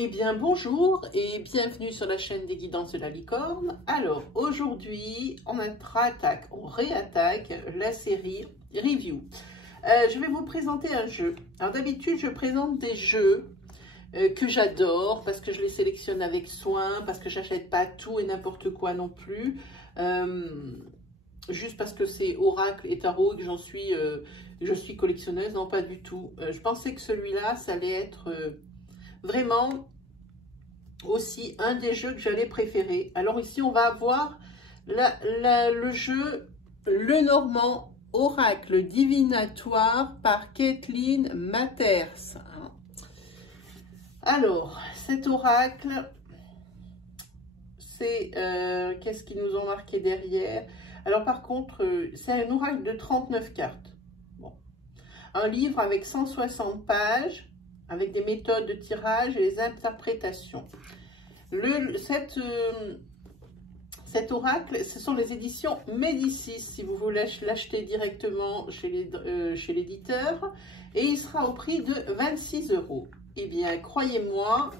Eh bien bonjour et bienvenue sur la chaîne des guidances de la licorne. Alors aujourd'hui on réattaque la série Review. Je vais vous présenter un jeu. Alors d'habitude je présente des jeux que j'adore parce que je les sélectionne avec soin, parce que j'achète pas tout et n'importe quoi non plus. Juste parce que c'est Oracle et Tarot et que je suis collectionneuse, non pas du tout. Je pensais que celui-là ça allait être... vraiment aussi un des jeux que j'allais préférer. Alors ici on va avoir le jeu Lenormand Oracle divinatoire par Kathleen Matters. Alors cet oracle, c'est qu'est-ce qu'ils nous ont marqué derrière? Alors par contre c'est un oracle de 39 cartes. Bon. Un livre avec 160 pages avec des méthodes de tirage et les interprétations. Cet oracle, ce sont les éditions Médicis, si vous voulez l'acheter directement chez l'éditeur, et il sera au prix de 26 €. Eh bien, croyez-moi,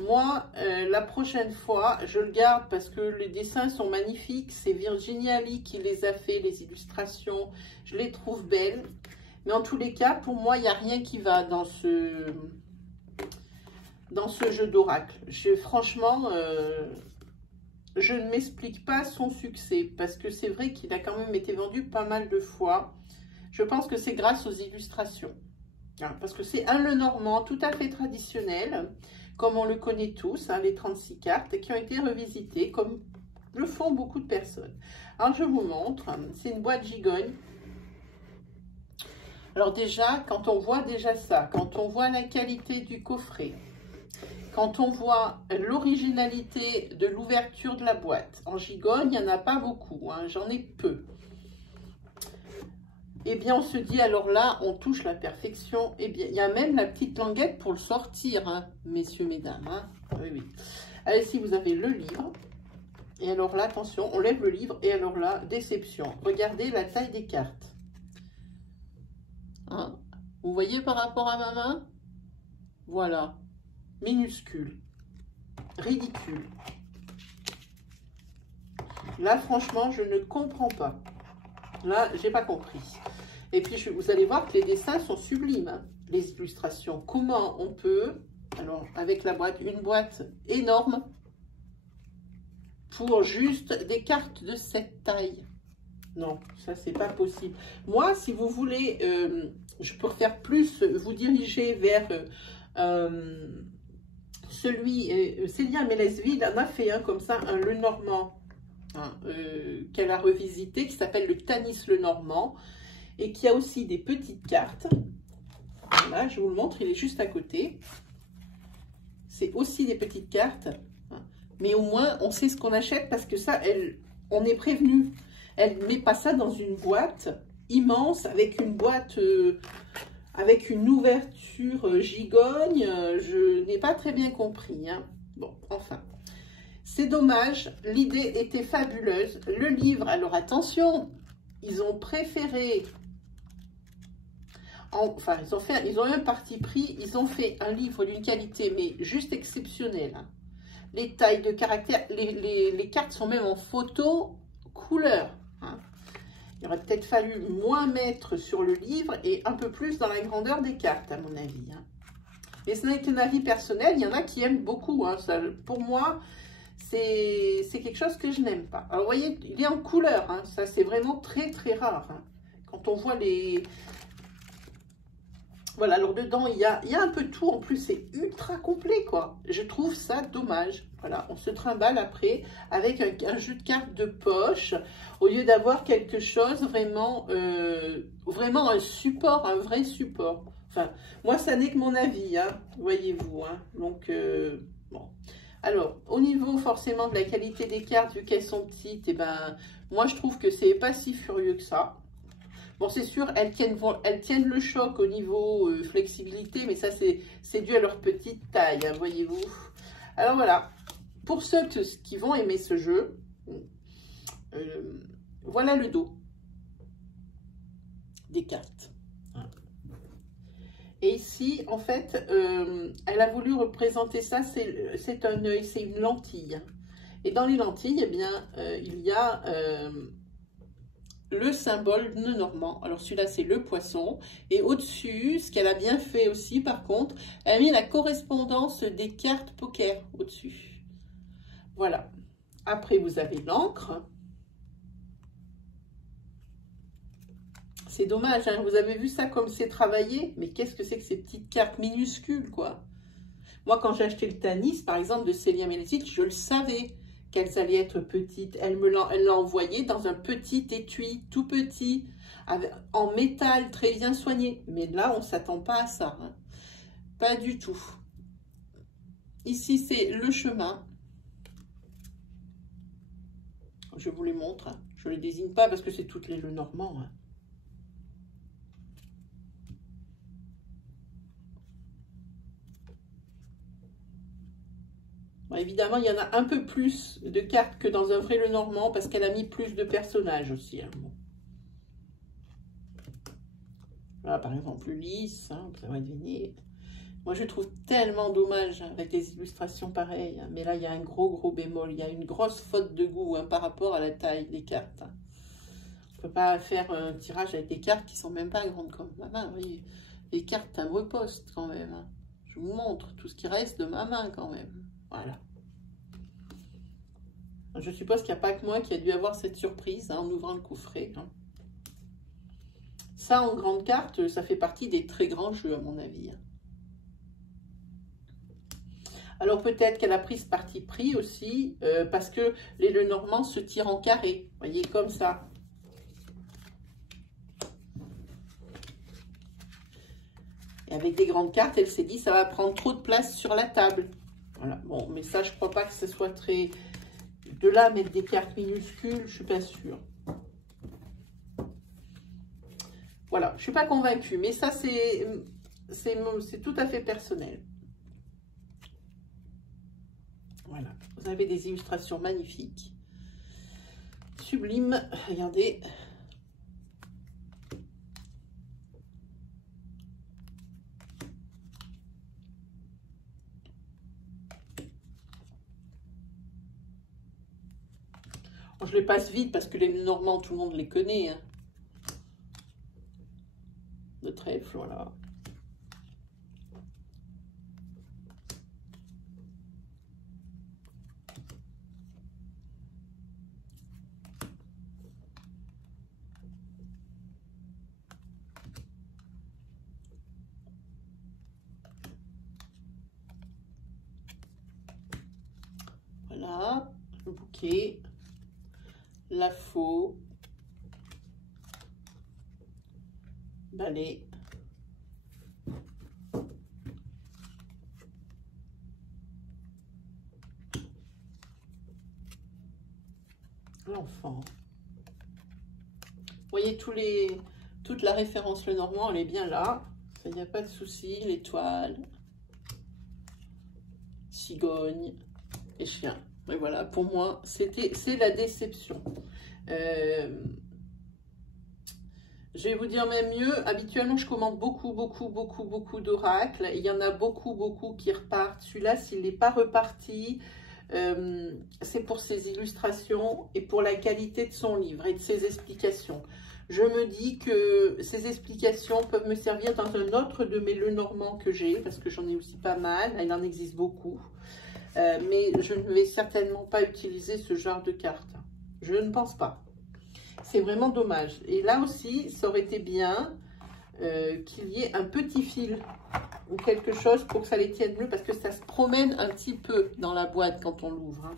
moi, la prochaine fois, je le garde parce que les dessins sont magnifiques. C'est Virginia Lee qui les a fait, les illustrations, je les trouve belles. Mais en tous les cas, pour moi, il n'y a rien qui va dans ce jeu d'oracle. Franchement, je ne m'explique pas son succès. Parce que c'est vrai qu'il a quand même été vendu pas mal de fois. Je pense que c'est grâce aux illustrations. Parce que c'est un Lenormand tout à fait traditionnel, comme on le connaît tous, les 36 cartes, qui ont été revisitées, comme le font beaucoup de personnes. Alors, je vous montre. C'est une boîte gigogne. Alors déjà, quand on voit déjà ça, quand on voit la qualité du coffret, quand on voit l'originalité de l'ouverture de la boîte, en gigogne, il n'y en a pas beaucoup, j'en ai peu. Eh bien, on se dit, alors là, on touche la perfection. Eh bien, il y a même la petite languette pour le sortir, messieurs, mesdames. Oui, oui. Allez, si vous avez le livre. Et alors là, attention, on lève le livre. Et alors là, déception. Regardez la taille des cartes. Vous voyez par rapport à ma main? Voilà. Minuscule. Ridicule. Là, franchement, je ne comprends pas. Là, j'ai pas compris. Et puis, vous allez voir que les dessins sont sublimes. Les illustrations. Comment on peut... Alors, avec la boîte, une boîte énorme pour juste des cartes de cette taille. Non, ça, c'est pas possible. Moi, si vous voulez, je peux faire plus, vous diriger vers Célia Mélesville en a fait un comme ça, un Lenormand, qu'elle a revisité, qui s'appelle le Tanis Lenormand, et qui a aussi des petites cartes. Voilà, je vous le montre, il est juste à côté. C'est aussi des petites cartes, mais au moins, on sait ce qu'on achète, parce que ça, on est prévenu. Elle ne met pas ça dans une boîte immense, avec une boîte, avec une ouverture gigogne. Je n'ai pas très bien compris. Bon, enfin, c'est dommage. L'idée était fabuleuse. Le livre, alors attention, ils ont préféré... Enfin, ils ont eu un parti pris. Ils ont fait un livre d'une qualité, mais juste exceptionnelle. Les tailles de caractère, les cartes sont même en photo couleur. Il aurait peut-être fallu moins mettre sur le livre et un peu plus dans la grandeur des cartes, à mon avis. Mais ce n'est qu'un avis personnel. Il y en a qui aiment beaucoup. Ça, pour moi, c'est quelque chose que je n'aime pas. Alors, vous voyez, il est en couleur. Ça, c'est vraiment très, très rare. Quand on voit les... Voilà, alors dedans, il y a un peu tout. En plus, c'est ultra complet, quoi. Je trouve ça dommage. Voilà, on se trimballe après avec un jeu de cartes de poche, au lieu d'avoir quelque chose vraiment, vraiment un support, un vrai support. Enfin, moi, ça n'est que mon avis, voyez-vous. Donc, bon. Alors, au niveau forcément de la qualité des cartes, vu qu'elles sont petites, moi, je trouve que c'est pas si furieux que ça. Bon, c'est sûr, elles tiennent le choc au niveau flexibilité, mais ça, c'est dû à leur petite taille, voyez-vous. Alors, voilà. Pour ceux qui vont aimer ce jeu, voilà le dos des cartes. Et ici, en fait, elle a voulu représenter ça, c'est un œil, c'est une lentille. Et dans les lentilles, eh bien, il y a le symbole nœud normand. Alors celui-là, c'est le poisson. Et au-dessus, ce qu'elle a bien fait aussi, par contre, elle a mis la correspondance des cartes poker au-dessus. Voilà. Après, vous avez l'encre. C'est dommage, hein, vous avez vu ça comme c'est travaillé? Mais qu'est-ce que c'est que ces petites cartes minuscules, quoi? Moi, quand j'ai acheté le Tanis, par exemple, de Célia Melzik, je le savais qu'elles allaient être petites. Elle l'a envoyé dans un petit étui, tout petit, en métal, très bien soigné. Mais là, on ne s'attend pas à ça. Hein. Pas du tout. Ici, c'est le chemin. Je vous les montre. Hein. Je ne les désigne pas parce que c'est toutes les Lenormand. Hein. Bon, évidemment, il y en a un peu plus de cartes que dans un vrai Lenormand parce qu'elle a mis plus de personnages aussi. Hein. Bon. Voilà, par exemple, Ulysse, hein, vous avez deviné. Moi, je trouve tellement dommage avec des illustrations pareilles. Hein. Mais là, il y a un gros bémol. Il y a une grosse faute de goût hein, par rapport à la taille des cartes. Hein. On ne peut pas faire un tirage avec des cartes qui ne sont même pas grandes comme ma main. Vous voyez, les cartes timbre-poste quand même. Hein. Je vous montre tout ce qui reste de ma main quand même. Voilà. Je suppose qu'il n'y a pas que moi qui a dû avoir cette surprise hein, en ouvrant le coffret. Hein. Ça, en grande carte, ça fait partie des très grands jeux à mon avis. Hein. Alors peut-être qu'elle a pris ce parti pris aussi, parce que les Lenormand se tirent en carré. Vous voyez, comme ça. Et avec des grandes cartes, elle s'est dit, ça va prendre trop de place sur la table. Voilà, bon, mais ça, je ne crois pas que ce soit très... De là, mettre des cartes minuscules, je ne suis pas sûre. Voilà, je ne suis pas convaincue, mais ça, c'est tout à fait personnel. Voilà, vous avez des illustrations magnifiques, sublimes, regardez. Bon, je les passe vite parce que les Normands, tout le monde les connaît. Hein. Le trèfle, voilà. Voilà, le bouquet, la faux, balai, l'enfant. Vous voyez, toute la référence Lenormand, elle est bien là. Il n'y a pas de souci. L'étoile, cigogne et chien. Et voilà, pour moi, c'est la déception. Je vais vous dire même mieux, habituellement, je commande beaucoup d'oracles. Il y en a beaucoup qui repartent. Celui-là, s'il n'est pas reparti, c'est pour ses illustrations et pour la qualité de son livre et de ses explications. Je me dis que ces explications peuvent me servir dans un autre de mes Lenormand que j'ai, parce que j'en ai aussi pas mal, il en existe beaucoup. Mais je ne vais certainement pas utiliser ce genre de carte. Je ne pense pas. C'est vraiment dommage. Et là aussi, ça aurait été bien qu'il y ait un petit fil ou quelque chose pour que ça les tienne mieux, parce que ça se promène un petit peu dans la boîte quand on l'ouvre. Hein.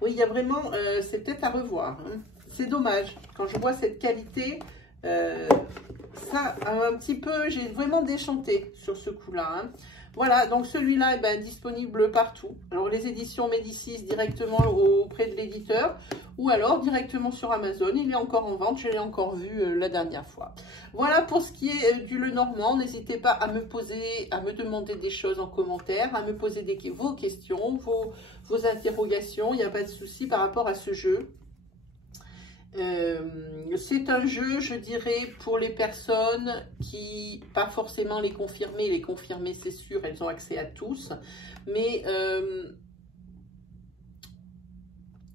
Oui, il y a vraiment... c'est peut-être à revoir. Hein. C'est dommage. Quand je vois cette qualité, ça, un petit peu, j'ai vraiment déchanté sur ce coup-là. Hein. Voilà, donc celui-là est ben, disponible partout. Alors, les éditions Médicis directement auprès de l'éditeur ou alors directement sur Amazon. Il est encore en vente, je l'ai encore vu la dernière fois. Voilà pour ce qui est du Lenormand. N'hésitez pas à me demander des choses en commentaire, à me poser vos questions, vos interrogations. Il n'y a pas de souci par rapport à ce jeu. C'est un jeu, je dirais, pour les personnes qui, pas forcément les confirmer c'est sûr, elles ont accès à tous, mais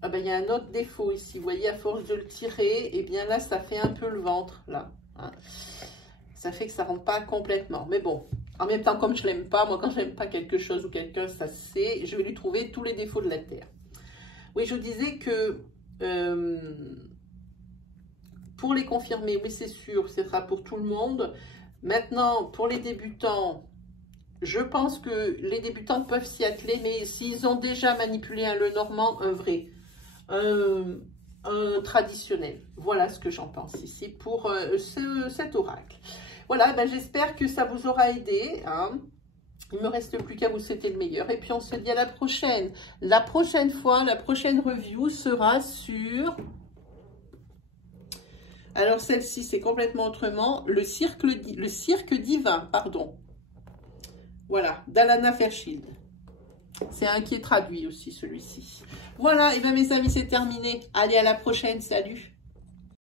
ah ben, il y a un autre défaut ici, vous voyez, à force de le tirer, et bien là, ça fait un peu le ventre, là, hein. Ça fait que ça rentre pas complètement, mais bon, en même temps, comme je l'aime pas, moi, quand j'aime pas quelque chose ou quelqu'un, ça c'est, je vais lui trouver tous les défauts de la terre. Oui, je disais que pour les confirmer, oui, c'est sûr, ce sera pour tout le monde. Maintenant, pour les débutants, je pense que les débutants peuvent s'y atteler, mais s'ils ont déjà manipulé un Lenormand, un vrai, un traditionnel. Voilà ce que j'en pense ici pour cet oracle. Voilà, ben, j'espère que ça vous aura aidé, hein. Il ne me reste plus qu'à vous souhaiter le meilleur. Et puis, on se dit à la prochaine. La prochaine fois, la prochaine review sera sur... Alors, celle-ci, c'est complètement autrement. Le cirque divin, pardon. Voilà, d'Alana Fairchild. C'est un qui est traduit aussi, celui-ci. Voilà, et bien mes amis, c'est terminé. Allez, à la prochaine. Salut!